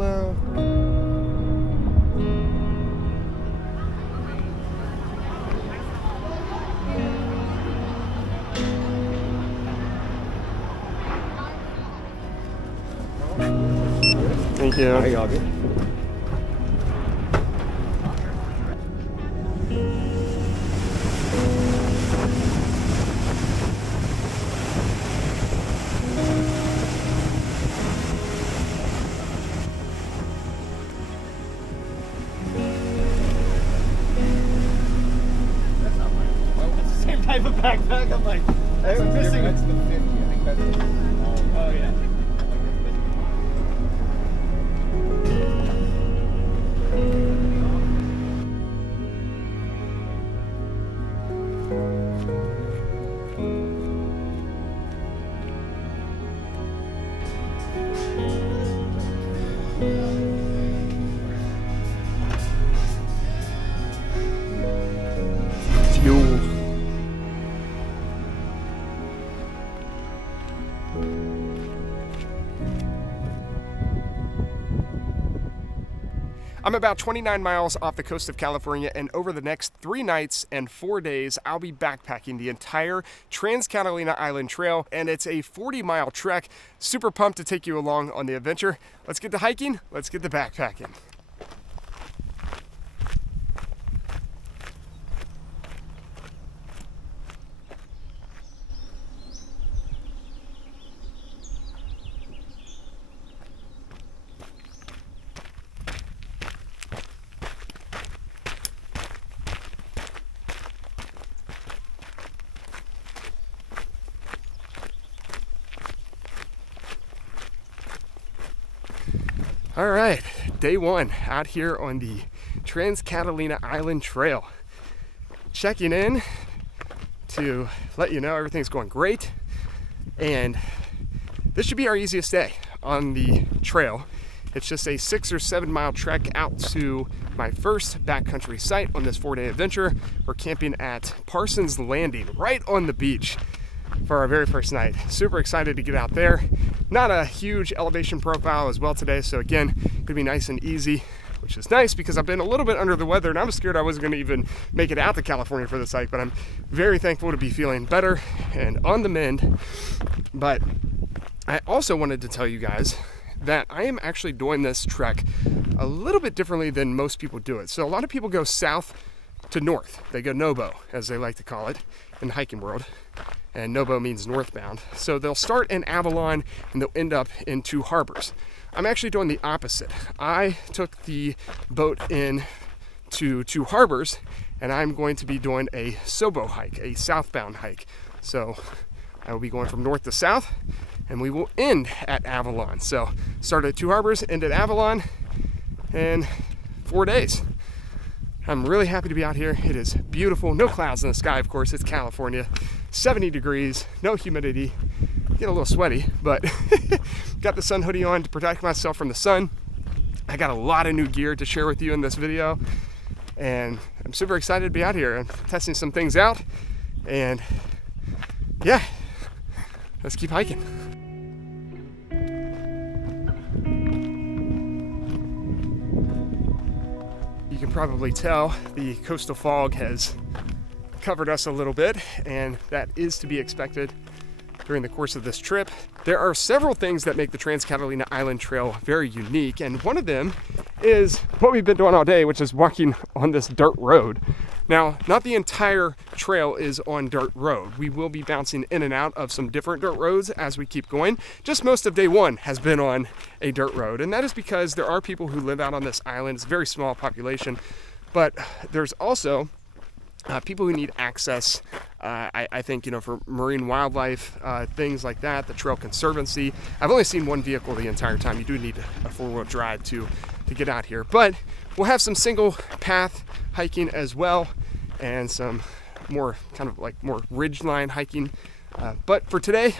Hello. Thank you. Are you all good? Type of backpack. I'm like, I'm missing. That's the 50. I think that's the Oh yeah. Fuel. I'm about 29 miles off the coast of California, and over the next 3 nights and 4 days, I'll be backpacking the entire Trans-Catalina Island Trail, and it's a 40-mile trek. Super pumped to take you along on the adventure. Let's get to hiking, let's get to backpacking. All right, day one out here on the Trans-Catalina Island Trail. Checking in to let you know everything's going great, and this should be our easiest day on the trail. It's just a 6 or 7 mile trek out to my first backcountry site on this 4-day adventure. We're camping at Parsons Landing, right on the beach for our very first night. Super excited to get out there. Not a huge elevation profile as well today, so again, gonna be nice and easy, which is nice because I've been a little bit under the weather and I was scared I wasn't gonna even make it out to California for this hike, but I'm very thankful to be feeling better and on the mend. But I also wanted to tell you guys that I am actually doing this trek a little bit differently than most people do it. So a lot of people go south to north. They go Nobo, as they like to call it in the hiking world. And Nobo means northbound. So they'll start in Avalon and they'll end up in Two Harbors. I'm actually doing the opposite. I took the boat in to Two Harbors and I'm going to be doing a Sobo hike, a southbound hike. So I will be going from north to south and we will end at Avalon. So start at Two Harbors, end at Avalon in 4 days. I'm really happy to be out here. It is beautiful. No clouds in the sky, of course. It's California. 70 degrees, no humidity. Get a little sweaty, but got the sun hoodie on to protect myself from the sun. I got a lot of new gear to share with you in this video, and I'm super excited to be out here. I'm testing some things out, and yeah, let's keep hiking. You can probably tell the coastal fog has covered us a little bit, and that is to be expected during the course of this trip. There are several things that make the Trans-Catalina Island Trail very unique, and one of them is what we've been doing all day, which is walking on this dirt road. Now, not the entire trail is on dirt road. We will be bouncing in and out of some different dirt roads as we keep going. Just most of day one has been on a dirt road, and that is because there are people who live out on this island. It's a very small population, but there's also people who need access, I think, you know, for marine wildlife, things like that, the Trail Conservancy. I've only seen one vehicle the entire time. You do need a 4-wheel drive to get out here, but we'll have some single path hiking as well, and some more kind of like more ridgeline hiking. But for today,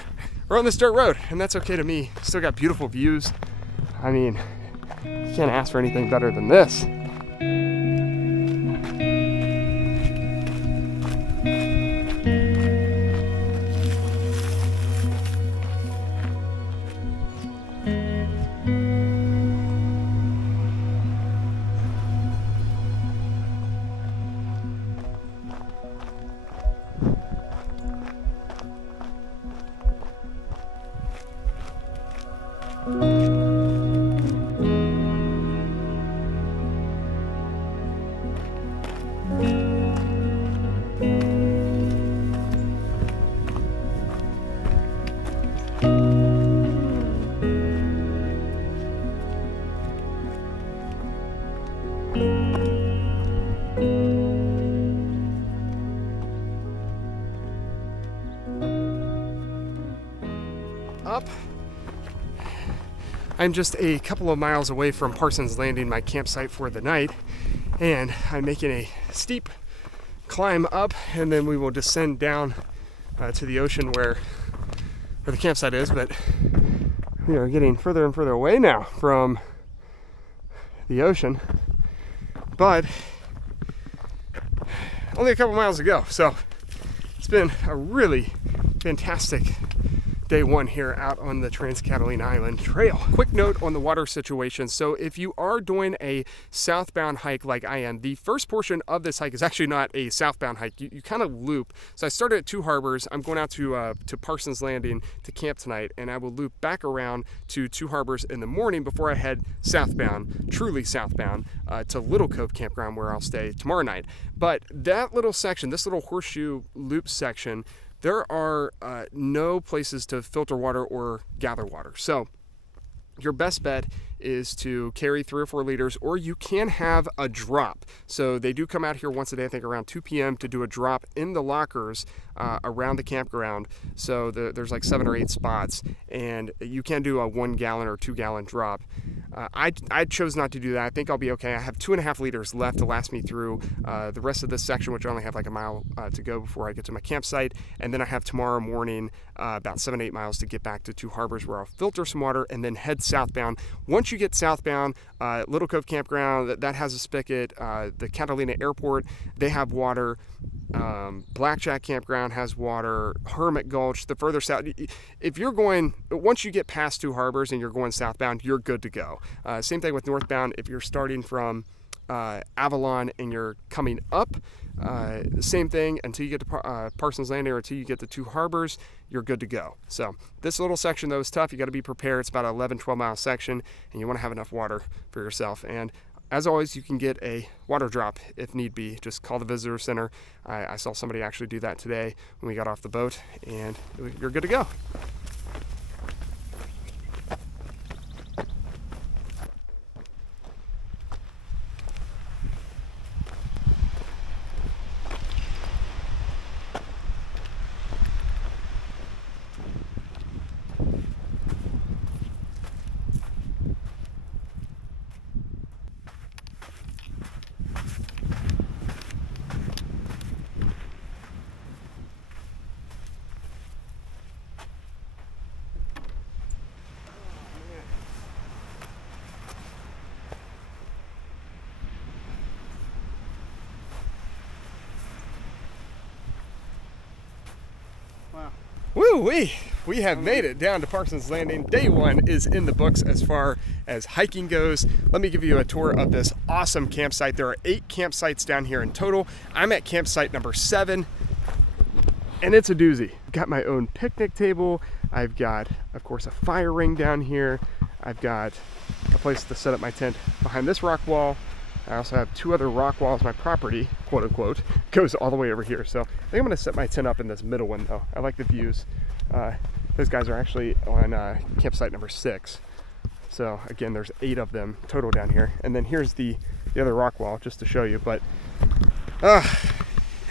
we're on this dirt road, and that's okay to me. Still got beautiful views. I mean, you can't ask for anything better than this. Up. I'm just a couple of miles away from Parsons Landing, my campsite for the night, and I'm making a steep climb up, and then we will descend down to the ocean where the campsite is. But we are getting further and further away now from the ocean, but only a couple miles to go. So it's been a really fantastic day one here out on the Trans-Catalina Island Trail. Quick note on the water situation. So if you are doing a southbound hike like I am, the first portion of this hike is actually not a southbound hike. You kind of loop. So I started at Two Harbors. I'm going out to Parsons Landing to camp tonight, and I will loop back around to Two Harbors in the morning before I head southbound, truly southbound, to Little Cove Campground, where I'll stay tomorrow night. But that little section, this little horseshoe loop section, there are no places to filter water or gather water. So your best bet is to carry 3 or 4 liters, or you can have a drop. So they do come out here once a day, I think around 2 p.m. to do a drop in the lockers around the campground. So there's like 7 or 8 spots, and you can do a 1 gallon or 2 gallon drop. I chose not to do that. I think I'll be okay. I have 2.5 liters left to last me through the rest of this section, which I only have like a mile to go before I get to my campsite. And then I have tomorrow morning about 7-8 miles to get back to Two Harbors, where I'll filter some water and then head southbound. Once you get southbound, Little Cove Campground, that has a spigot. The Catalina Airport, they have water. Blackjack Campground has water. Hermit Gulch, the further south. If you're going, once you get past Two Harbors and you're going southbound, you're good to go. Same thing with northbound. If you're starting from Avalon and you're coming up, same thing until you get to Parsons Landing, or until you get to Two Harbors, you're good to go. So this little section though is tough. You got to be prepared. It's about an 11-12 mile section, and you want to have enough water for yourself. And as always, you can get a water drop if need be. Just call the visitor center. I saw somebody actually do that today when we got off the boat, and you're good to go. Woo-wee! We have made it down to Parsons Landing. Day one is in the books as far as hiking goes. Let me give you a tour of this awesome campsite. There are 8 campsites down here in total. I'm at campsite number 7, and it's a doozy. Got my own picnic table. I've got, of course, a fire ring down here. I've got a place to set up my tent behind this rock wall. I also have 2 other rock walls. My property, quote unquote, goes all the way over here. So I think I'm gonna set my tent up in this middle one though. I like the views. Those guys are actually on campsite number 6. So again, there's 8 of them total down here. And then here's the other rock wall, just to show you. But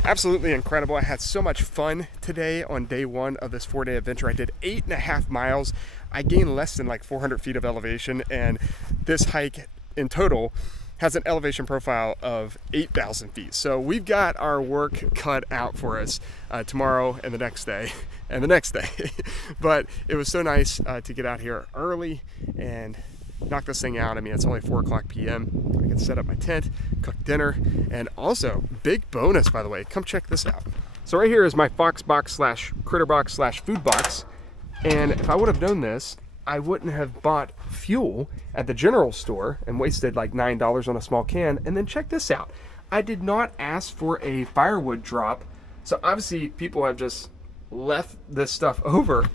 absolutely incredible. I had so much fun today on day 1 of this 4-day adventure. I did 8.5 miles. I gained less than like 400 feet of elevation, and this hike in total has an elevation profile of 8,000 feet. So we've got our work cut out for us tomorrow and the next day and the next day. But it was so nice to get out here early and knock this thing out. I mean, it's only 4:00 p.m. I can set up my tent, cook dinner, and also, big bonus, by the way, come check this out. So right here is my Fox box slash critter box slash food box. And if I would have known this, I wouldn't have bought fuel at the general store and wasted like $9 on a small can. And then check this out. I did not ask for a firewood drop. So obviously people have just left this stuff over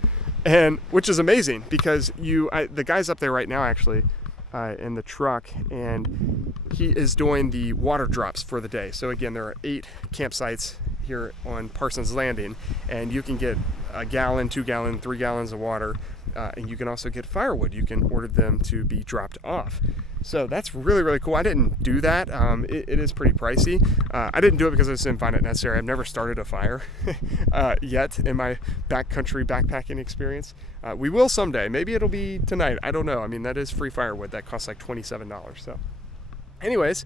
and which is amazing because the guy's up there right now actually in the truck, and he is doing the water drops for the day. So again, there are 8 campsites here on Parsons Landing, and you can get a gallon, 2 gallon, 3 gallons of water, and you can also get firewood. You can order them to be dropped off. So that's really, really cool. I didn't do that. It is pretty pricey. I didn't do it because I just didn't find it necessary. I've never started a fire yet in my backcountry backpacking experience. We will someday. Maybe it'll be tonight. I don't know. I mean, that is free firewood. That costs like $27. So anyways,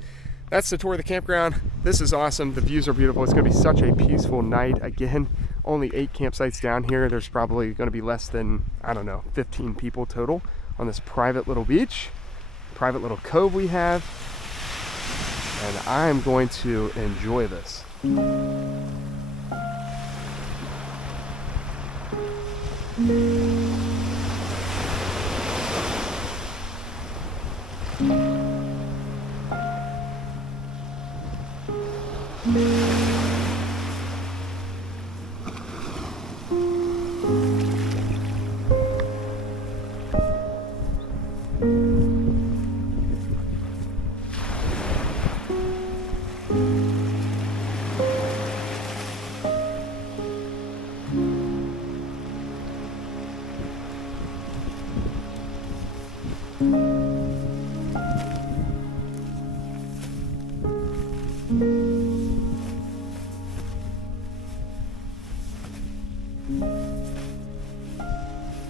that's the tour of the campground. This is awesome. The views are beautiful. It's going to be such a peaceful night. Again, only 8 campsites down here. There's probably going to be less than, I don't know, 15 people total on this private little beach, private little cove we have. And I'm going to enjoy this.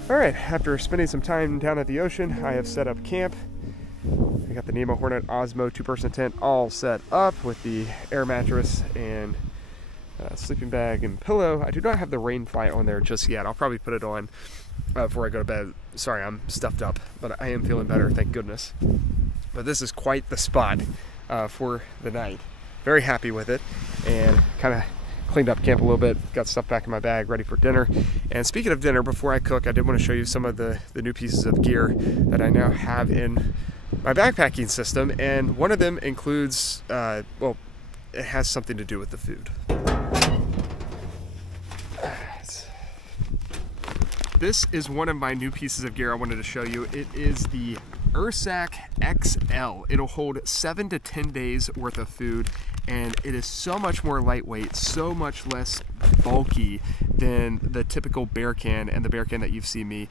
All right, after spending some time down at the ocean, I have set up camp. I got the Nemo Hornet Osmo 2-person tent all set up with the air mattress and sleeping bag and pillow. I do not have the rain fly on there just yet. I'll probably put it on before I go to bed. Sorry, I'm stuffed up, but I am feeling better, thank goodness. But this is quite the spot for the night. Very happy with it, and kind of cleaned up camp a little bit, got stuff back in my bag, ready for dinner. And speaking of dinner, before I cook, I did want to show you some of the new pieces of gear that I now have in my backpacking system, and one of them includes, well, it has something to do with the food. This is one of my new pieces of gear I wanted to show you. It is the Ursack XL. It'll hold 7 to 10 days worth of food, and it is so much more lightweight, so much less bulky than the typical bear can and the bear can that you've seen me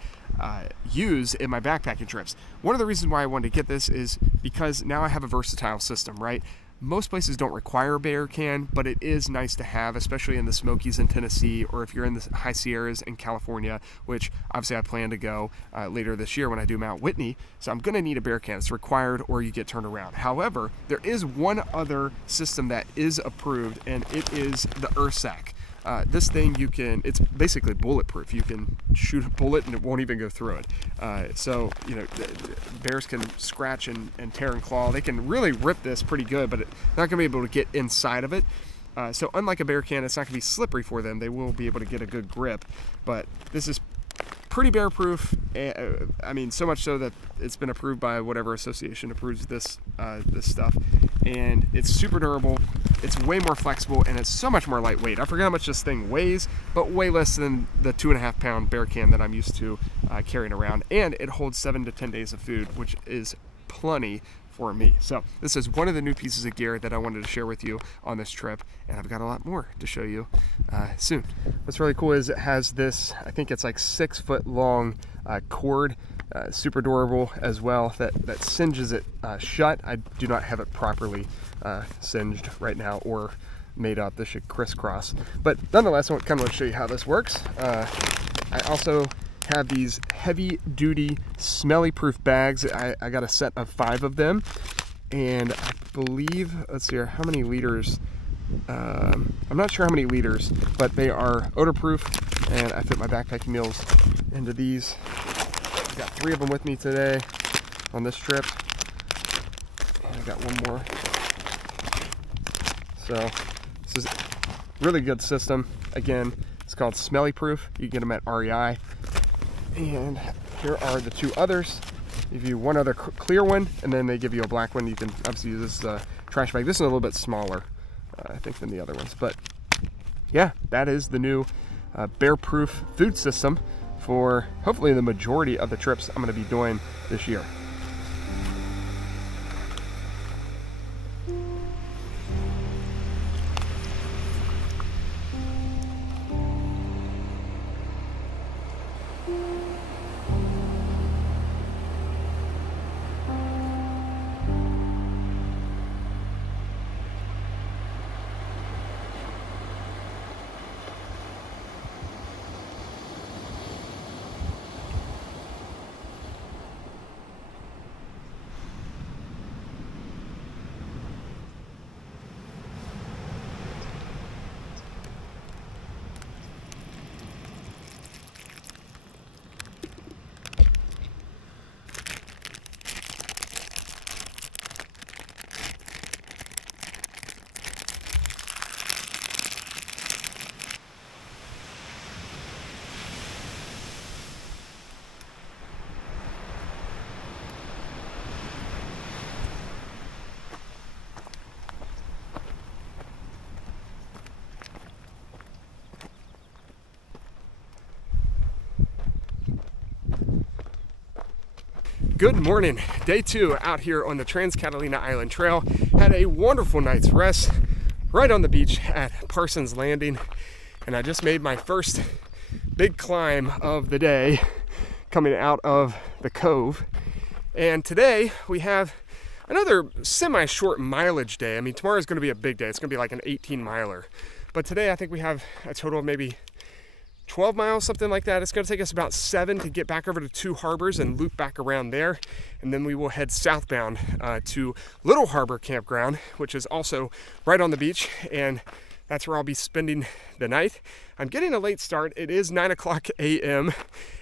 use in my backpacking trips. One of the reasons why I wanted to get this is because now I have a versatile system, right? Most places don't require a bear can, but it is nice to have, especially in the Smokies in Tennessee, or if you're in the High Sierras in California, which obviously I plan to go later this year when I do Mount Whitney. So I'm gonna need a bear can. It's required or you get turned around. However, there is one other system that is approved, and it is the Ursack. This thing, it's basically bulletproof. You can shoot a bullet and it won't even go through it. So, you know, bears can scratch and tear and claw. They can really rip this pretty good, but not gonna be able to get inside of it. So unlike a bear can, it's not gonna be slippery for them. They will be able to get a good grip, but this is pretty bear proof. I mean, so much so that it's been approved by whatever association approves this stuff, and it's super durable. It's way more flexible, and it's so much more lightweight. I forget how much this thing weighs, but way less than the 2.5 pound bear can that I'm used to carrying around. And it holds 7 to 10 days of food, which is plenty for me. So this is one of the new pieces of gear that I wanted to share with you on this trip, and I've got a lot more to show you soon. What's really cool is it has this, I think it's like 6 foot long cord, super durable as well, that singes it shut. I do not have it properly singed right now or made up. This should crisscross, but nonetheless, I kind of want to show you how this works. I also have these heavy duty smelly proof bags. I got a set of 5 of them, and I believe, let's see here, how many liters, I'm not sure how many liters, but they are odor proof, and I fit my backpacking meals into these. I've got 3 of them with me today on this trip, and I got one more. So this is a really good system. Again, it's called Smelly Proof. You can get them at REI. And here are the 2 others. They give you one other clear one, and then they give you a black one. You can obviously use this trash bag. This is a little bit smaller, I think, than the other ones. But yeah, that is the new bear-proof food system for hopefully the majority of the trips I'm going to be doing this year. Good morning. Day 2 out here on the Trans-Catalina Island Trail. Had a wonderful night's rest right on the beach at Parsons Landing, and I just made my first big climb of the day coming out of the cove. And today we have another semi-short mileage day. I mean, tomorrow's going to be a big day. It's going to be like an 18-miler. But today I think we have a total of maybe 12 miles, something like that. It's going to take us about 7 to get back over to Two Harbors and loop back around there. And then we will head southbound to Little Harbor Campground, which is also right on the beach. And that's where I'll be spending the night. I'm getting a late start. It is 9 o'clock a.m.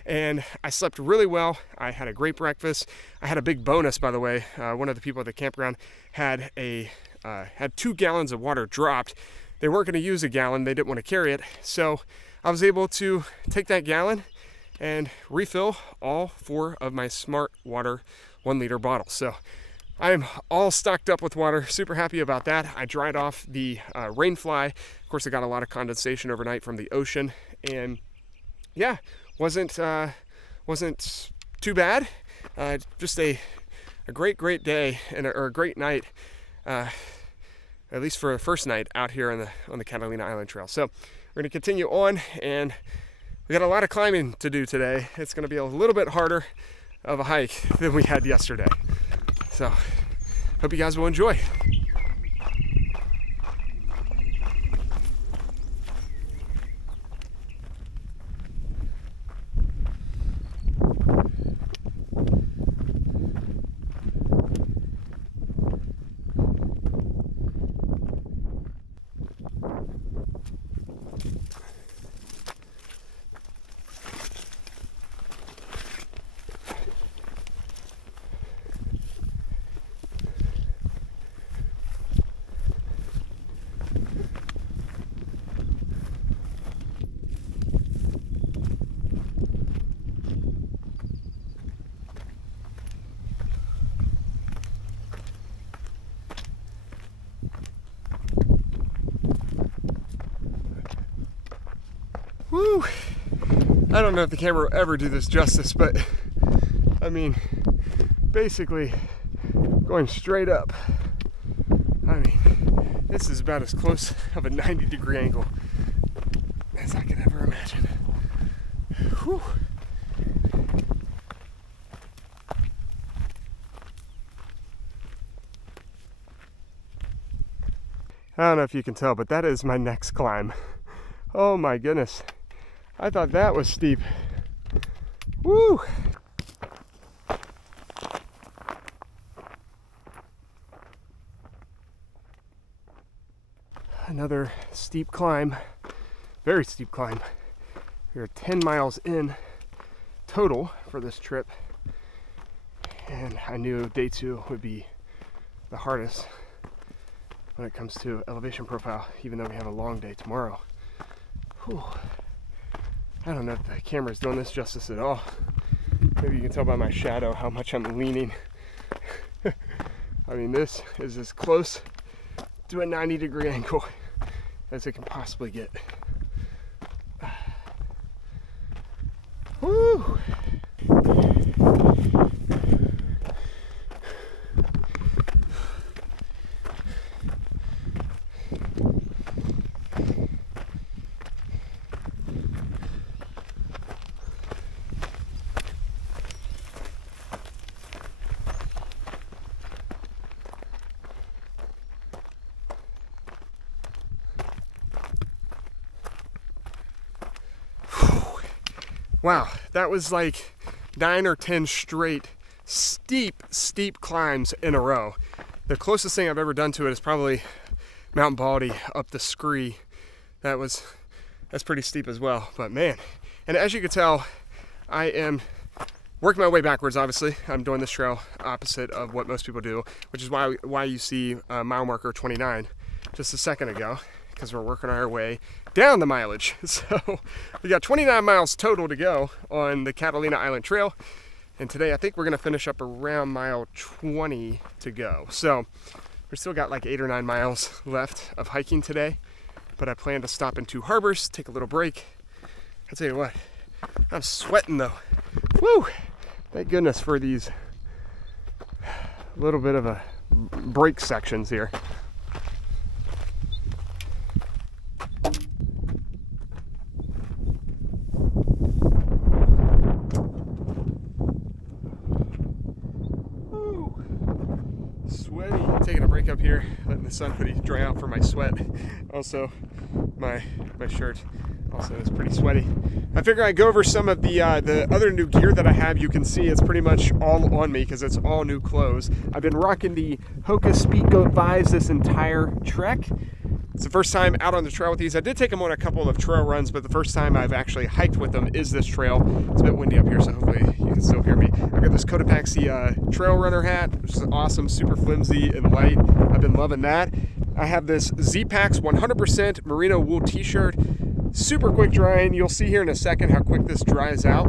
and I slept really well. I had a great breakfast. I had a big bonus, by the way. One of the people at the campground had 2 gallons of water dropped. They weren't going to use a gallon. They didn't want to carry it. So I was able to take that gallon and refill all 4 of my Smart Water 1-liter bottles. So I'm all stocked up with water. Super happy about that. I dried off the rainfly. Of course, I got a lot of condensation overnight from the ocean, and yeah, wasn't too bad. Just a great day or a great night. At least for the first night out here on the Catalina Island Trail. So we're going to continue on, and we got a lot of climbing to do today. It's going to be a little bit harder of a hike than we had yesterday. So hope you guys will enjoy. Woo! I don't know if the camera will ever do this justice, but I mean, basically going straight up. I mean, this is about as close of a 90-degree angle as I could ever imagine. Whew. I don't know if you can tell, but that is my next climb. Oh my goodness. I thought that was steep. Woo! Another steep climb, very steep climb. We're 10 miles in total for this trip, and I knew day 2 would be the hardest when it comes to elevation profile, even though we have a long day tomorrow. Whew. I don't know if the camera's doing this justice at all. Maybe you can tell by my shadow how much I'm leaning. I mean, this is as close to a 90-degree angle as it can possibly get. Whew. Wow, that was like 9 or 10 straight steep climbs in a row. The closest thing I've ever done to it is probably Mount Baldy up the Scree. That's pretty steep as well, but man. And as you can tell, I am working my way backwards, obviously. I'm doing this trail opposite of what most people do, which is why you see mile marker 29 just a second ago, because we're working our way down the mileage. So we got 29 miles total to go on the Catalina Island Trail. And today I think we're gonna finish up around mile 20 to go. So we're still got like 8 or 9 miles left of hiking today, but I plan to stop in 2 harbors, take a little break. I'll tell you what, I'm sweating though. Woo! Thank goodness for these little bit of a break sections here. Sweaty. Taking a break up here, letting the sun hoodie dry out for my sweat. Also, my shirt also is pretty sweaty. I figure I'd go over some of the other new gear that I have. You can see it's pretty much all on me because it's all new clothes. I've been rocking the Hoka Speedgoat 5s this entire trek. It's the first time out on the trail with these. I did take them on a couple of trail runs, but the first time I've actually hiked with them is this trail. It's a bit windy up here, so hopefully you can still hear me. I've got this Cotopaxi trail runner hat, which is awesome, super flimsy and light. I've been loving that. I have this Z-Pax 100% merino wool t-shirt, super quick drying. You'll see here in a second how quick this dries out.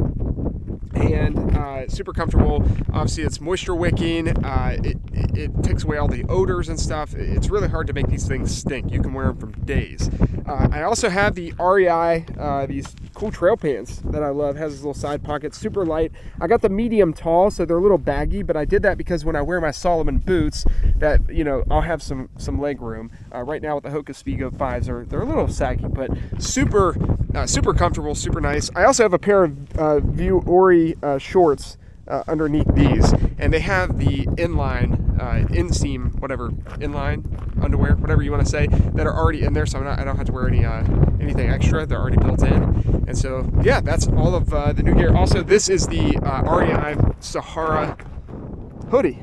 And super comfortable. Obviously it's moisture wicking, it takes away all the odors and stuff. It's really hard to make these things stink. You can wear them for days. I also have the REI, these cool trail pants that I love. Has this little side pocket, super light. I got the medium tall, so they're a little baggy, but I did that because when I wear my Solomon boots, that, you know, I'll have some leg room. Right now with the Hoka Speedgoat 5s, they're a little saggy, but super comfortable, super nice. I also have a pair of View Ori shorts underneath these, and they have the inline, inseam, whatever, inline underwear, whatever you want to say, that are already in there, so I don't have to wear anything extra. They're already built in. And so yeah, that's all of the new gear. Also, this is the REI Sahara hoodie,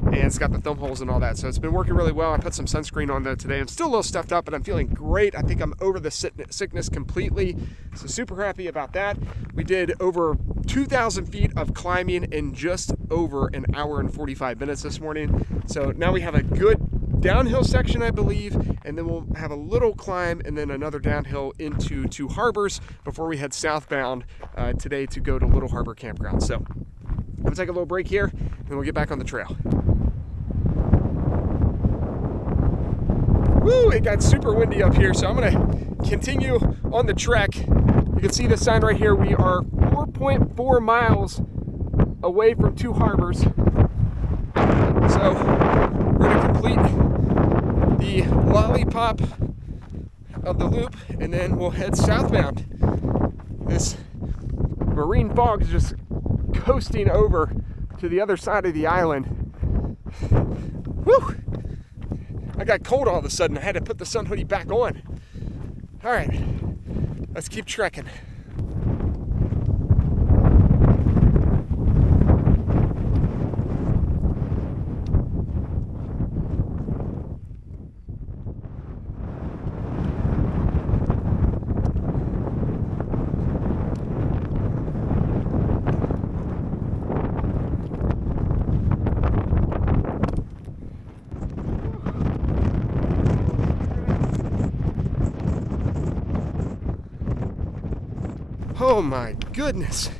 and it's got the thumb holes and all that, so it's been working really well. I put some sunscreen on though today. I'm still a little stuffed up, but I'm feeling great. I think I'm over the sickness completely, so super happy about that. We did over 2,000 feet of climbing in just over an hour and 45 minutes this morning. So now we have a good downhill section, I believe, and then we'll have a little climb and then another downhill into 2 harbors before we head southbound today to go to Little Harbor Campground. So I'm gonna take a little break here and we'll get back on the trail. Woo, it got super windy up here, so I'm gonna continue on the trek. You can see the sign right here. We are 4.4 miles away from 2 harbors. So we're gonna complete the lollipop of the loop and then we'll head southbound. This marine fog is just coasting over to the other side of the island. Woo! I got cold all of a sudden. I had to put the sun hoodie back on. All right, let's keep trekking. Oh my goodness,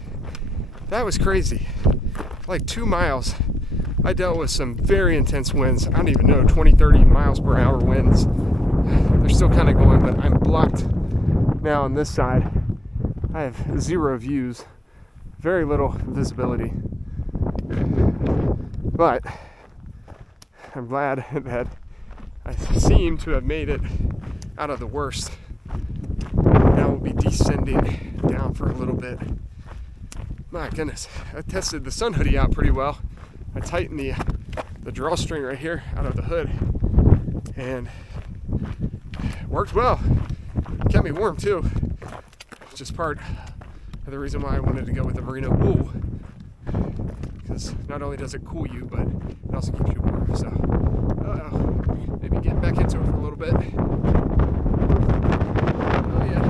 that was crazy. Like 2 miles, I dealt with some very intense winds. I don't even know, 20, 30 miles per hour winds. They're still kind of going, but I'm blocked now on this side. I have 0 views, very little visibility. But I'm glad that I seem to have made it out of the worst. Now we'll be descending down for a little bit. My goodness, I tested the sun hoodie out pretty well. I tightened the drawstring right here out of the hood and it worked well. It kept me warm too, which is part the reason why I wanted to go with the merino wool, because not only does it cool you, but it also keeps you warm. So, maybe get back into it for a little bit. Oh yeah.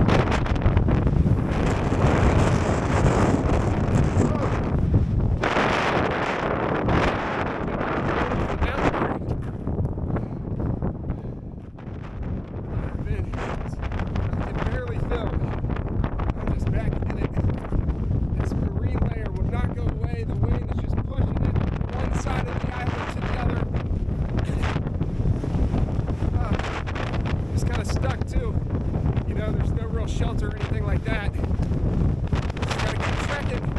Shelter or anything like that. Just gotta keep trekking.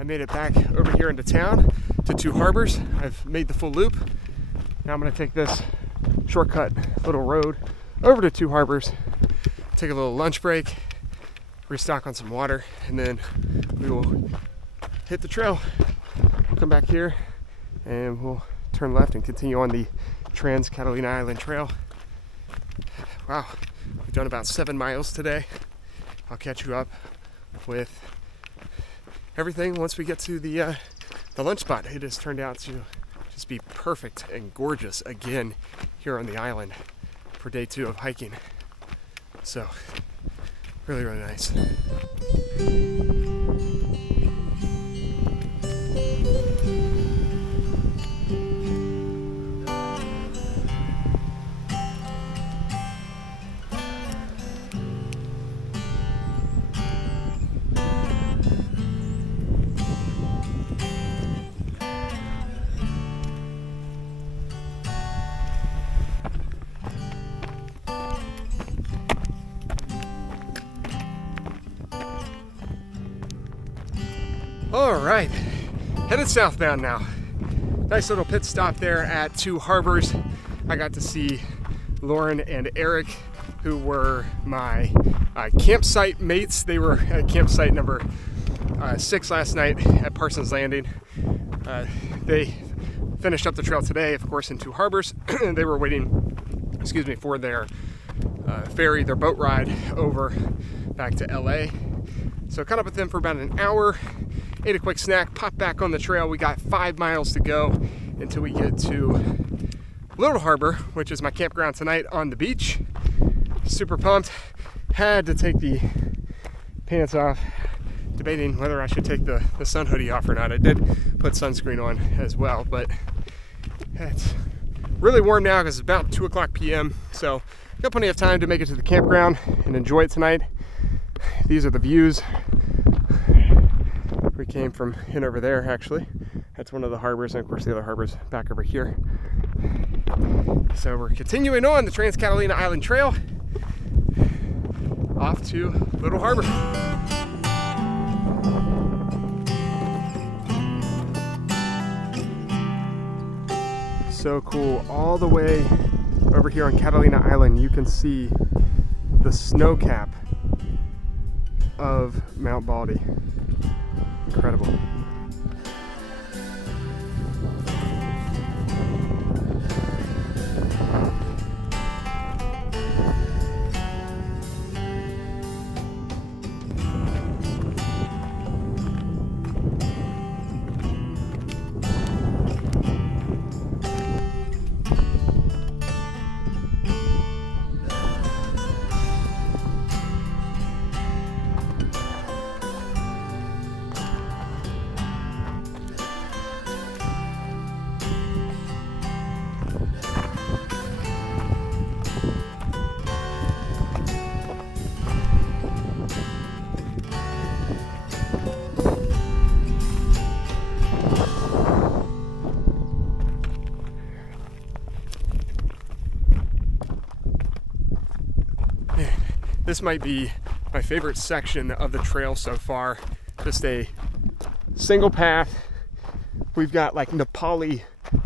I made it back over here into town to Two Harbors. I've made the full loop. Now I'm gonna take this shortcut little road over to Two Harbors, take a little lunch break, restock on some water, and then we will hit the trail. We'll come back here and we'll turn left and continue on the Trans-Catalina Island Trail. Wow, we've done about 7 miles today. I'll catch you up with everything once we get to the lunch spot. It has turned out to just be perfect and gorgeous again here on the island for day 2 of hiking. So really, really nice. All right, headed southbound now. Nice little pit stop there at Two Harbors. I got to see Lauren and Eric, who were my campsite mates. They were at campsite number 6 last night at Parsons Landing. They finished up the trail today, of course, in Two Harbors. They were waiting, excuse me, for their ferry, their boat ride over back to LA. So caught up with them for about an hour, ate a quick snack, popped back on the trail. We got 5 miles to go until we get to Little Harbor, which is my campground tonight on the beach. Super pumped. Had to take the pants off, debating whether I should take the sun hoodie off or not. I did put sunscreen on as well, but it's really warm now because it's about 2 o'clock p.m. So got plenty of time to make it to the campground and enjoy it tonight. These are the views. We came from in over there, actually. That's one of the harbors, and of course the other harbor's back over here. So we're continuing on the Trans-Catalina Island Trail off to Little Harbor. So cool. All the way over here on Catalina Island, you can see the snow cap of Mount Baldy. Incredible. This might be my favorite section of the trail so far. Just a single path. We've got like Nepali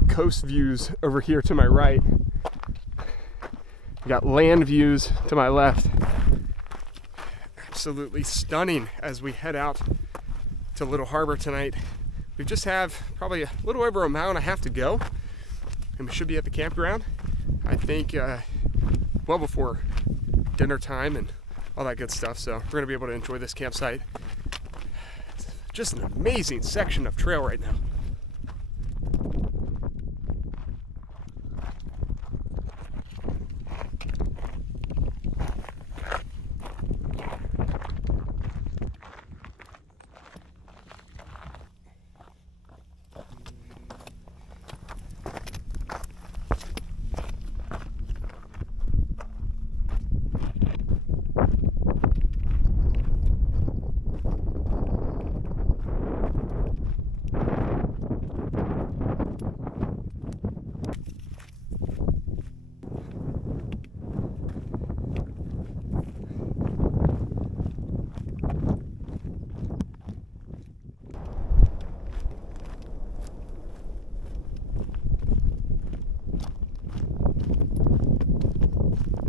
coast views over here to my right. We've got land views to my left. Absolutely stunning as we head out to Little Harbor tonight. We just have probably a little over a mile and a half to go, and we should be at the campground, I think, well before dinner time and all that good stuff. So we're gonna be able to enjoy this campsite. It's just an amazing section of trail right now.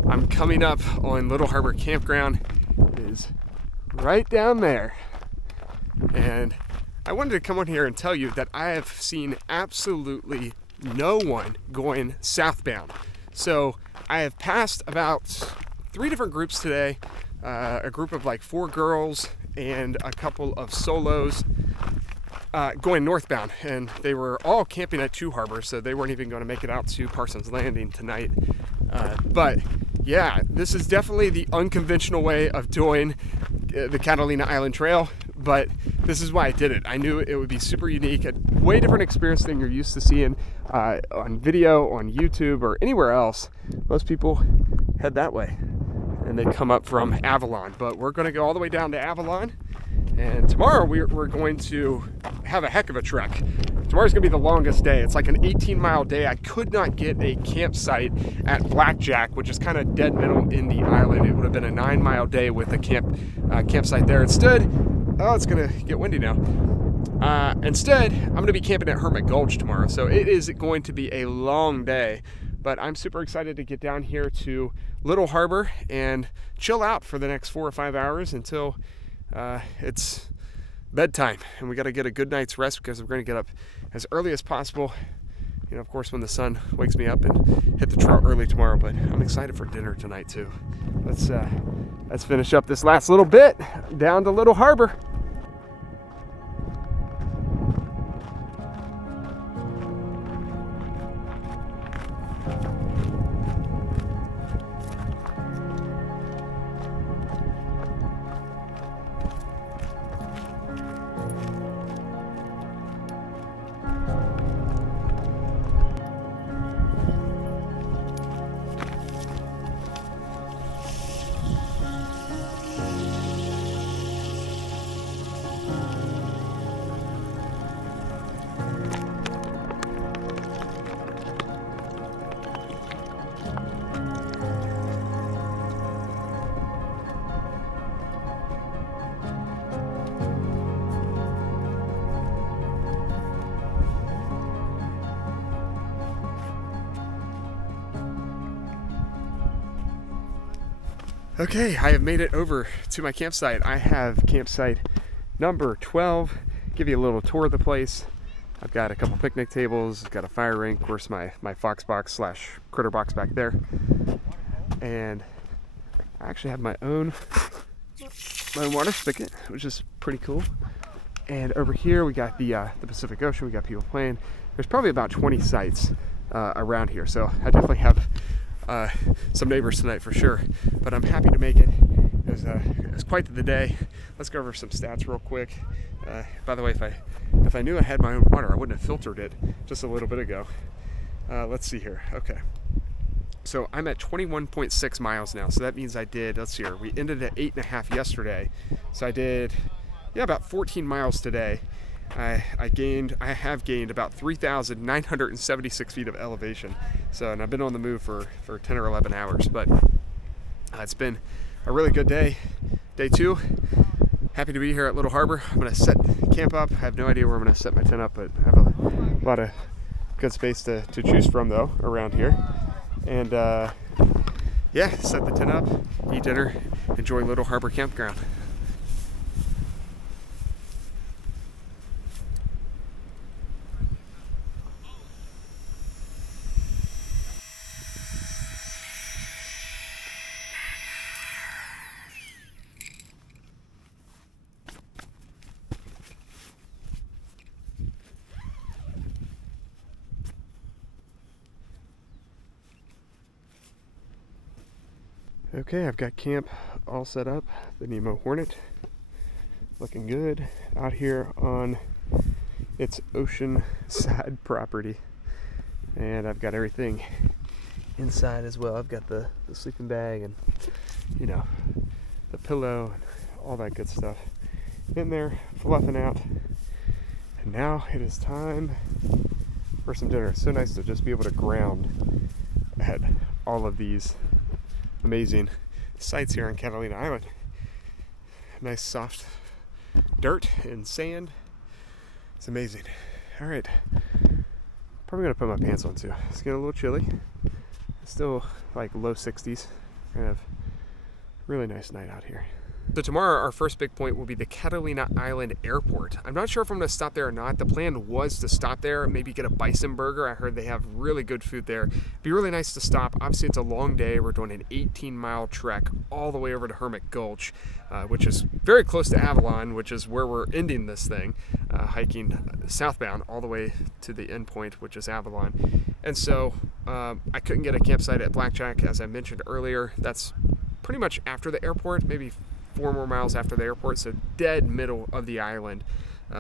I'm coming up on Little Harbor Campground. It is right down there. And I wanted to come on here and tell you that I have seen absolutely no one going southbound. So I have passed about 3 different groups today. A group of like 4 girls and a couple of solos going northbound, and they were all camping at 2 Harbor, so they weren't even going to make it out to Parsons Landing tonight. But yeah, this is definitely the unconventional way of doing the Catalina Island Trail, but this is why I did it. I knew it would be super unique, a way different experience than you're used to seeing on video, on YouTube, or anywhere else. Most people head that way, and they come up from Avalon, but we're going to go all the way down to Avalon, and tomorrow we're going to have a heck of a trek. Tomorrow's gonna be the longest day. It's like an 18-mile day. I could not get a campsite at Blackjack, which is kind of dead middle in the island. It would have been a 9-mile day with a campsite there. Instead, oh, it's gonna get windy now. Instead, I'm gonna be camping at Hermit Gulch tomorrow. So it is going to be a long day, but I'm super excited to get down here to Little Harbor and chill out for the next 4 or 5 hours until it's bedtime, and we got to get a good night's rest because we're going to get up as early as possible, you know, of course when the sun wakes me up, and hit the trail early tomorrow. But I'm excited for dinner tonight too. Let's finish up this last little bit down to Little Harbor. Okay, I have made it over to my campsite. I have campsite number 12. Give you a little tour of the place. I've got a couple picnic tables, I've got a fire ring, of course my fox box slash critter box back there. And I actually have my own water spigot, which is pretty cool. And over here we got the Pacific Ocean. We got people playing. There's probably about 20 sites around here, so I definitely have some neighbors tonight for sure, but I'm happy to make it. It was quite the day. Let's go over some stats real quick. By the way, if I knew I had my own water, I wouldn't have filtered it just a little bit ago. Let's see here. Okay, so I'm at 21.6 miles now, so that means I did, let's see here, we ended at 8.5 yesterday, so I did, yeah, about 14 miles today. I have gained about 3,976 feet of elevation. So, and I've been on the move for 10 or 11 hours, but it's been a really good day. Day 2. Happy to be here at Little Harbor. I'm gonna set camp up. I have no idea where I'm gonna set my tent up, but I have a lot of good space to choose from though around here. And yeah, set the tent up, eat dinner, enjoy Little Harbor Campground. Okay, I've got camp all set up. The Nemo Hornet, looking good out here on its ocean-side property. And I've got everything inside as well. I've got the sleeping bag and, you know, the pillow and all that good stuff in there, fluffing out. And now it is time for some dinner. It's so nice to just be able to ground at all of these amazing sights here on Catalina Island. Nice soft dirt and sand. It's amazing. All right, probably gonna put my pants on too. It's getting a little chilly. It's still like low 60s. Gonna have a really nice night out here. So tomorrow our first big point will be the Catalina Island Airport. I'm not sure if I'm gonna stop there or not. The plan was to stop there, maybe get a bison burger. I heard they have really good food there. Be really nice to stop. Obviously it's a long day. We're doing an 18-mile trek all the way over to Hermit Gulch, which is very close to Avalon, which is where we're ending this thing, hiking southbound all the way to the end point, which is Avalon. And so I couldn't get a campsite at Blackjack, as I mentioned earlier. That's pretty much after the airport, maybe 4 more miles after the airport, so dead middle of the island.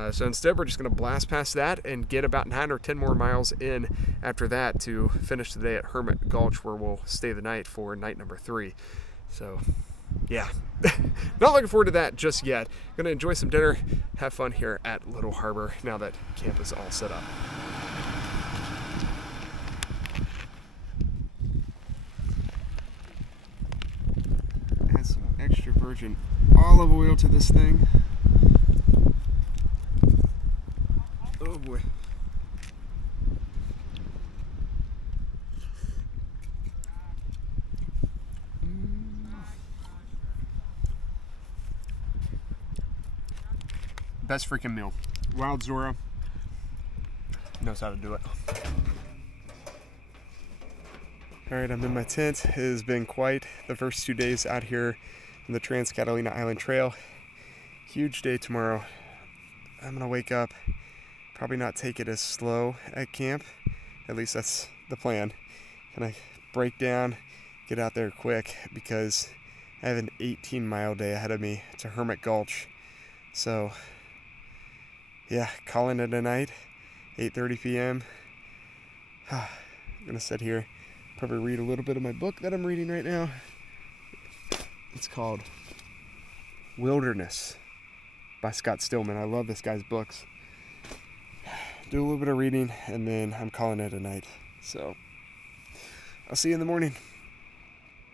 So instead we're just going to blast past that and get about 9 or 10 more miles in after that to finish the day at Hermit Gulch, where we'll stay the night for night number 3. So yeah, not looking forward to that just yet. Gonna enjoy some dinner, have fun here at Little Harbor now that camp is all set up. Add some extra virgin olive oil to this thing. Oh boy. Best freaking meal. Wild Zora knows how to do it. Alright, I'm in my tent. It has been quite the first 2 days out here on the Trans-Catalina Island Trail. Huge day tomorrow. I'm gonna wake up, probably not take it as slow at camp. At least that's the plan. Gonna break down, get out there quick, because I have an 18-mile day ahead of me to Hermit Gulch. So yeah, calling it a night, 8:30 p.m. I'm gonna sit here, probably read a little bit of my book that I'm reading right now. It's called Wilderness by Scott Stillman. I love this guy's books. Do a little bit of reading and then I'm calling it a night. So I'll see you in the morning.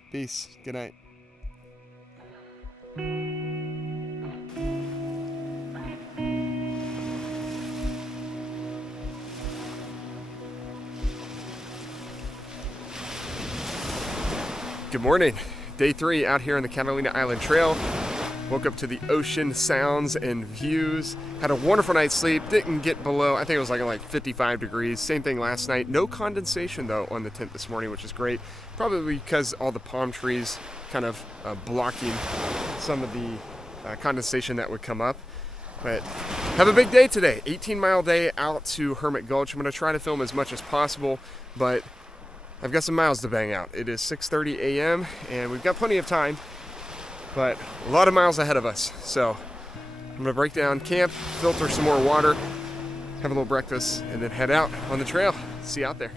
Peace. Good night. Good morning. Day 3 out here on the Catalina Island Trail. Woke up to the ocean sounds and views. Had a wonderful night's sleep. Didn't get below, I think it was like 55 degrees. Same thing last night. No condensation though on the tent this morning, which is great. Probably because all the palm trees kind of blocking some of the condensation that would come up. But have a big day today. 18-mile day out to Hermit Gulch. I'm gonna try to film as much as possible, but I've got some miles to bang out. It is 6:30 a.m. and we've got plenty of time, but a lot of miles ahead of us. So I'm gonna break down camp, filter some more water, have a little breakfast, and then head out on the trail. See you out there.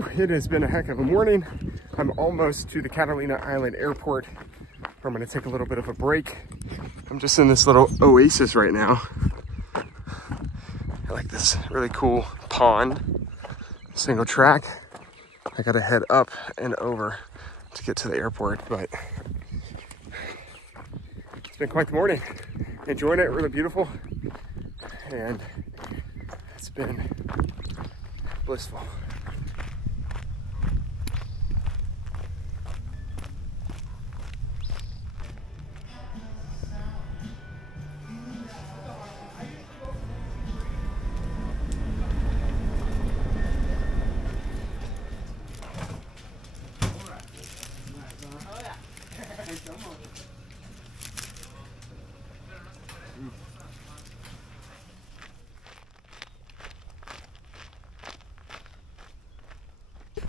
Whew, it has been a heck of a morning. I'm almost to the Catalina Island Airport, where I'm going to take a little bit of a break. I'm just in this little oasis right now. I like this really cool pond, single track. I got to head up and over to get to the airport, but it's been quite the morning. Enjoying it, really beautiful, and it's been blissful.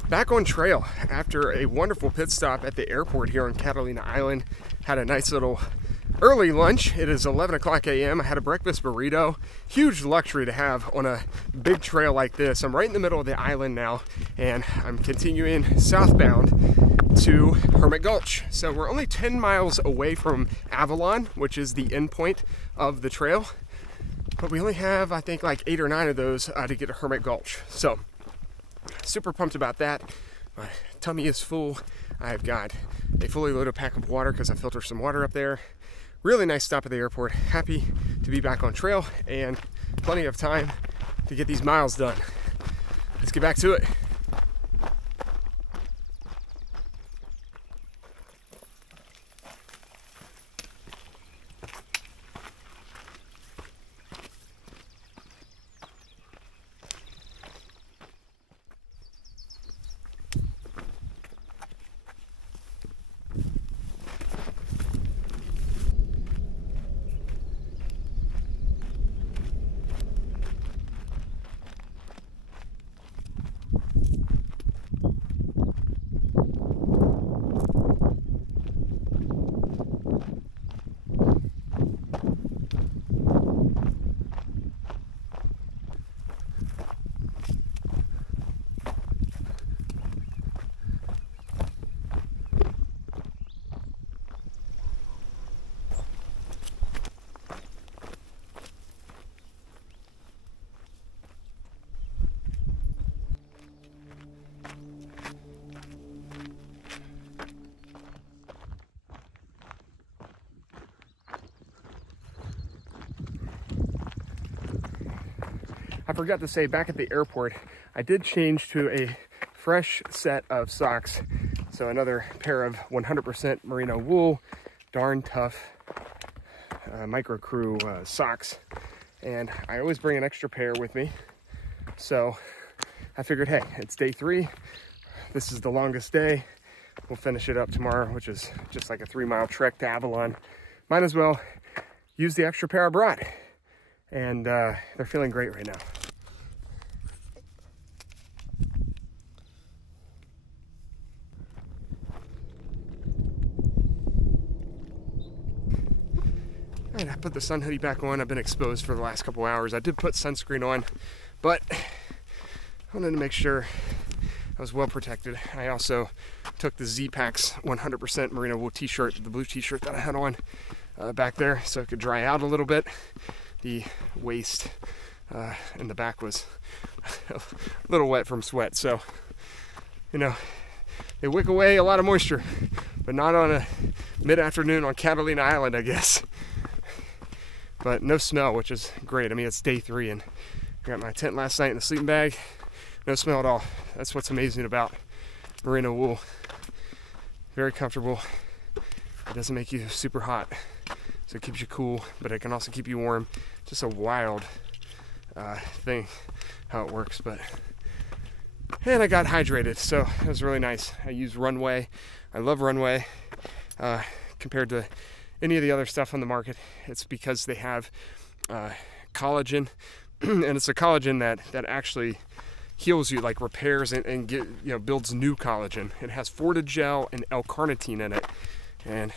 Back on trail after a wonderful pit stop at the airport here on Catalina Island. Had a nice little early lunch. It is 11 o'clock a.m. I had a breakfast burrito. Huge luxury to have on a big trail like this. I'm right in the middle of the island now, and I'm continuing southbound to Hermit Gulch. So we're only 10 miles away from Avalon, which is the end point of the trail. But we only have, I think, like 8 or 9 of those to get to Hermit Gulch. So super pumped about that. My tummy is full. I've got a fully loaded pack of water because I filtered some water up there. Really nice stop at the airport. Happy to be back on trail and plenty of time to get these miles done. Let's get back to it. I forgot to say, back at the airport, I did change to a fresh set of socks. So another pair of 100% merino wool, darn tough micro crew socks. And I always bring an extra pair with me. So I figured, hey, it's day 3. This is the longest day. We'll finish it up tomorrow, which is just like a 3-mile trek to Avalon. Might as well use the extra pair I brought. And they're feeling great right now. All right, I put the sun hoodie back on. I've been exposed for the last couple hours. I did put sunscreen on, but I wanted to make sure I was well protected. I also took the Z-Packs 100% merino wool t-shirt, the blue t-shirt that I had on back there, so it could dry out a little bit. The waist in the back was a little wet from sweat, so you know, they wick away a lot of moisture, but not on a mid-afternoon on Catalina Island, I guess. But no smell, which is great. I mean, it's day 3, and I got my tent last night in a sleeping bag. No smell at all. That's what's amazing about merino wool. Very comfortable. It doesn't make you super hot, so it keeps you cool, but it can also keep you warm. Just a wild thing how it works. And I got hydrated, so it was really nice. I used Runway. I love Runway compared to any of the other stuff on the market. It's because they have collagen, and it's a collagen that actually heals you, like repairs and builds new collagen. It has Fortigel and L-carnitine in it, and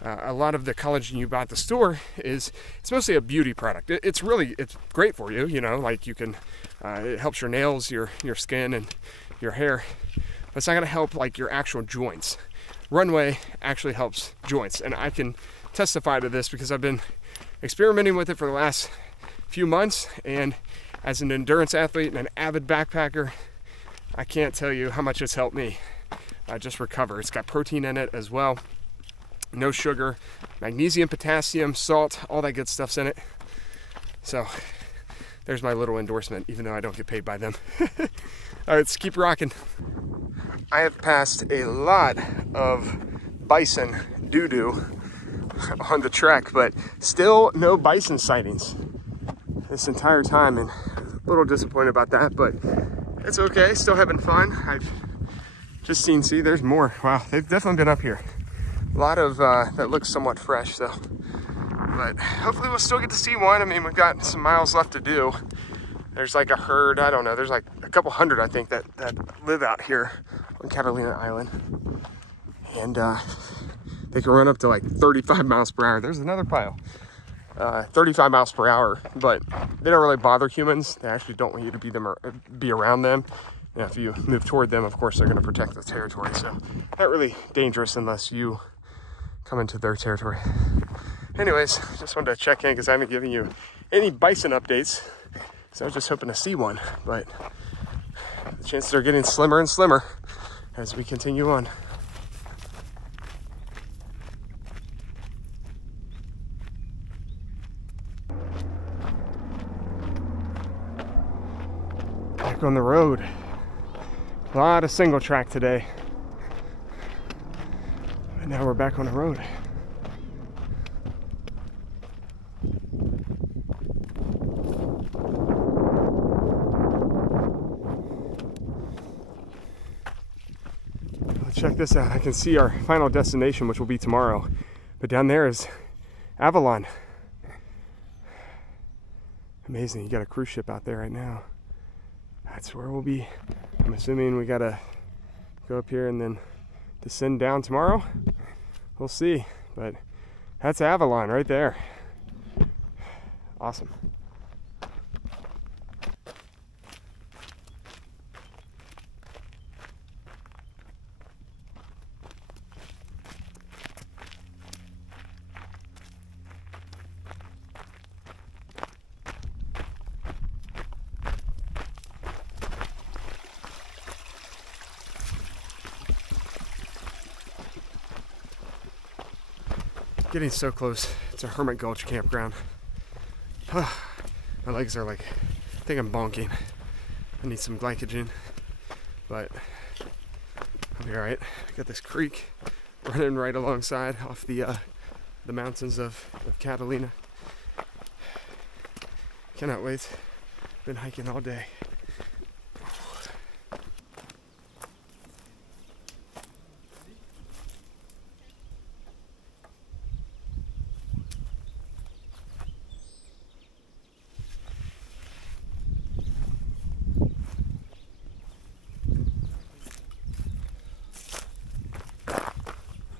a lot of the collagen you buy at the store it's mostly a beauty product. It's great for you, like you can, it helps your nails, your skin, and your hair, but it's not gonna help like your actual joints. Runway actually helps joints, and I can testify to this because I've been experimenting with it for the last few months, and as an endurance athlete and an avid backpacker, I can't tell you how much it's helped me just recover. It's got protein in it as well, no sugar, magnesium, potassium, salt, all that good stuff's in it. So there's my little endorsement, even though I don't get paid by them. All right, let's keep rocking. I have passed a lot of bison doo-doo on the trek, but still no bison sightings this entire time, and a little disappointed about that, but it's okay, still having fun. I've just seen, see, there's more. Wow, they've definitely been up here. A lot of that looks somewhat fresh, so, but hopefully we'll still get to see one. I mean, we've got some miles left to do. There's like a herd, I don't know, there's like a couple hundred, I think, that live out here on Catalina Island, and they can run up to like 35 miles per hour. There's another pile. 35 miles per hour, but they don't really bother humans. They actually don't want you to be around them. Now, if you move toward them, of course, they're going to protect the territory. So not really dangerous unless you come into their territory. Anyways, just wanted to check in because I haven't given you any bison updates. So I was just hoping to see one, but the chances are getting slimmer and slimmer as we continue on. Back on the road. A lot of single track today. And now we're back on the road. Check this out. I can see our final destination, which will be tomorrow. But down there is Avalon. Amazing. You got a cruise ship out there right now. That's where we'll be. I'm assuming we gotta go up here and then descend down tomorrow. We'll see. But that's Avalon right there. Awesome. Getting so close. It's a Hermit Gulch campground. My legs are like, I think I'm bonking. I need some glycogen, but I'll be all right. I got this creek running right alongside off the mountains of Catalina. Cannot wait. Been hiking all day.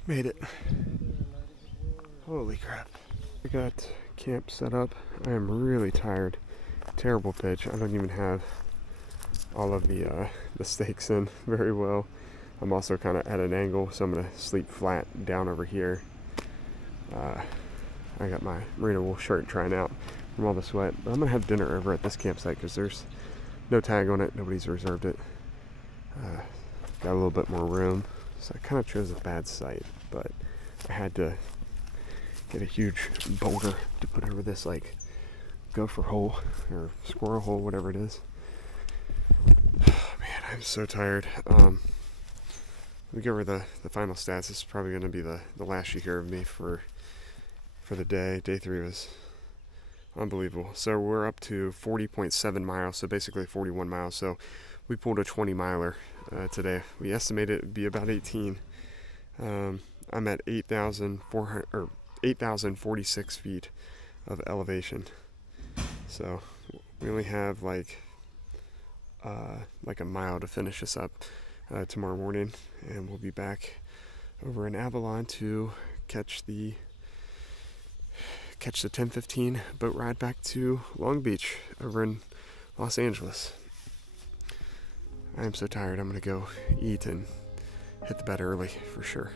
Made it. Holy crap. I got camp set up. I am really tired. Terrible pitch. I don't even have all of the stakes in very well. I'm also kind of at an angle, so I'm going to sleep flat down over here. I got my merino wool shirt trying out from all the sweat. But I'm going to have dinner over at this campsite because there's no tag on it. Nobody's reserved it. Got a little bit more room. So I kind of chose a bad site, but I had to get a huge boulder to put over this like gopher hole or squirrel hole, whatever it is. Man, I'm so tired. Let me go over the final stats. This is probably going to be the last you hear of me for the day. Day 3 was unbelievable. So we're up to 40.7 miles, so basically 41 miles. So we pulled a 20 miler today. We estimated it would be about 18. I'm at 8,046 feet of elevation. So we only have like a mile to finish this up tomorrow morning, and we'll be back over in Avalon to catch the 10:15 boat ride back to Long Beach over in Los Angeles. I am so tired. I'm gonna go eat and hit the bed early for sure.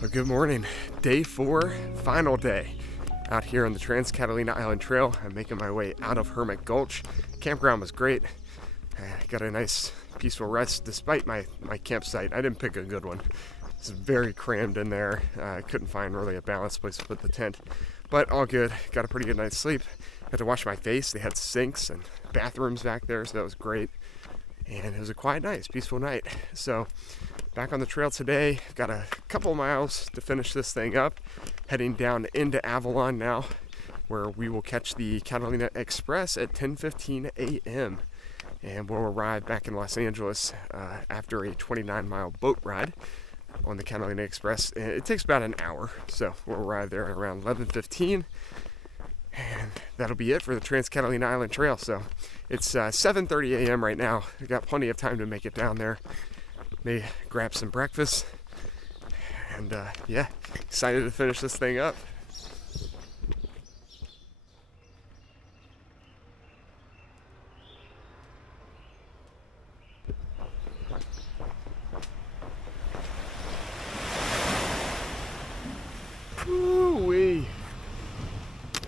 Well, good morning. Day 4, final day out here on the Trans-Catalina Island Trail. I'm making my way out of Hermit Gulch. Campground was great. I got a nice peaceful rest despite my campsite. I didn't pick a good one. It's very crammed in there. I couldn't find really a balanced place to put the tent, but all good. Got a pretty good night's sleep. Had to wash my face. They had sinks and bathrooms back there, so that was great. And it was a quiet night, peaceful night. So back on the trail today. Got a couple miles to finish this thing up. Heading down into Avalon now, where we will catch the Catalina Express at 10:15 a.m. And we'll arrive back in Los Angeles after a 29-mile boat ride on the Catalina Express. It takes about an hour, so we'll arrive there at around 11:15. And that'll be it for the Trans-Catalina Island Trail. So it's 7:30 a.m. right now. I've got plenty of time to make it down there. May grab some breakfast. And yeah, excited to finish this thing up. Woo-wee.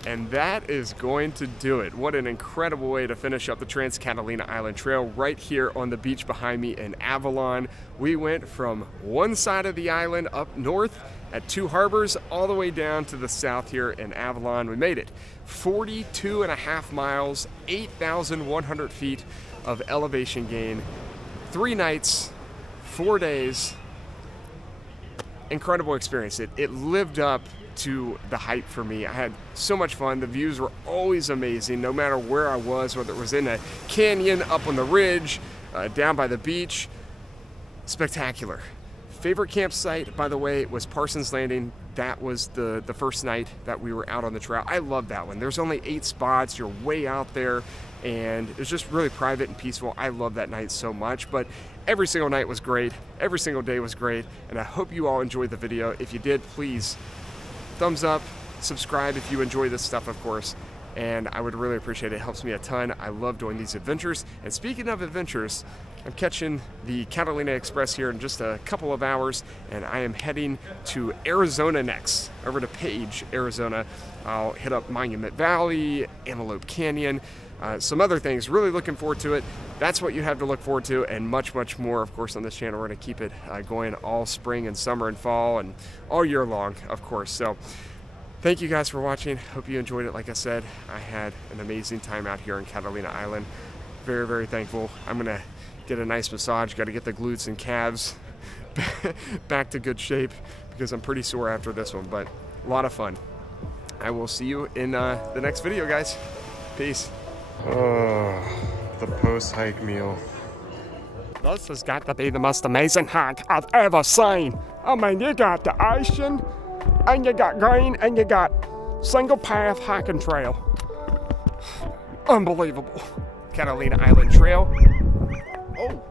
And that is going to do it. What an incredible way to finish up the Trans-Catalina Island Trail right here on the beach behind me in Avalon. We went from one side of the island up north at 2 Harbors all the way down to the south here in Avalon. We made it 42.5 miles, 8,100 feet of elevation gain, 3 nights, 4 days. Incredible experience. It lived up to the hype for me. I had so much fun. The views were always amazing, no matter where I was, whether it was in a canyon, up on the ridge, down by the beach. Spectacular. Favorite campsite, by the way, was Parsons Landing. That was the first night that we were out on the trail. I love that one. There's only 8 spots. You're way out there, and it's just really private and peaceful. I love that night so much, but every single night was great. Every single day was great, and I hope you all enjoyed the video. If you did, please thumbs up, subscribe if you enjoy this stuff, of course, and I would really appreciate it. It helps me a ton. I love doing these adventures. And speaking of adventures, I'm catching the Catalina Express here in just a couple of hours, and I am heading to Arizona next, over to Page, Arizona. I'll hit up Monument Valley, Antelope Canyon, some other things. Really looking forward to it. That's what you have to look forward to, and much, much more, of course, on this channel. We're going to keep it going all spring and summer and fall and all year long, of course. So thank you guys for watching. Hope you enjoyed it. Like I said, I had an amazing time out here on Catalina Island. Very, very thankful. I'm going to get a nice massage. Got to get the glutes and calves back to good shape because I'm pretty sore after this one, but a lot of fun. I will see you in the next video, guys. Peace. Oh, the post-hike meal. This has got to be the most amazing hike I've ever seen. I mean, you got the ocean, and you got green, and you got single path hiking trail. Unbelievable. Catalina Island Trail. Oh.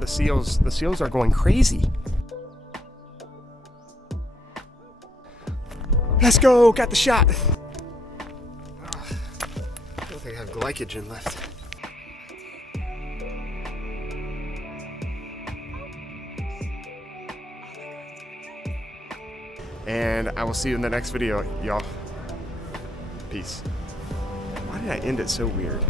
The seals are going crazy. Let's go, got the shot. I don't think I have glycogen left. And I will see you in the next video, y'all. Peace. Why did I end it so weird?